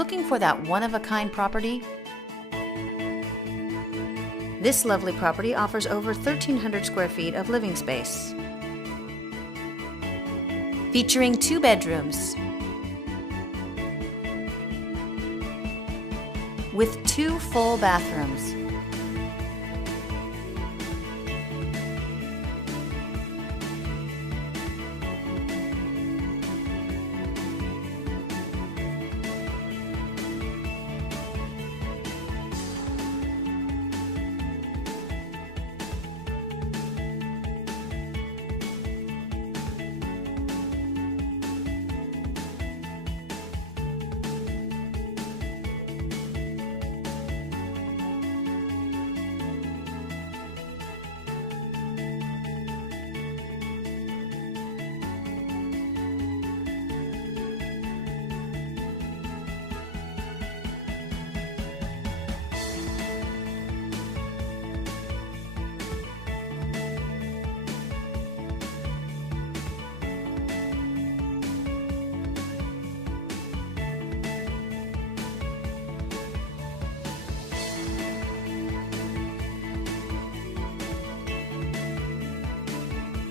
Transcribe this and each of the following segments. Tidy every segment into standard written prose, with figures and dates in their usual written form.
Looking for that one-of-a-kind property? This lovely property offers over 1,300 square feet of living space, featuring 2 bedrooms with 2 full bathrooms.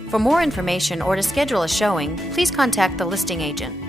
For more information or to schedule a showing, please contact the listing agent.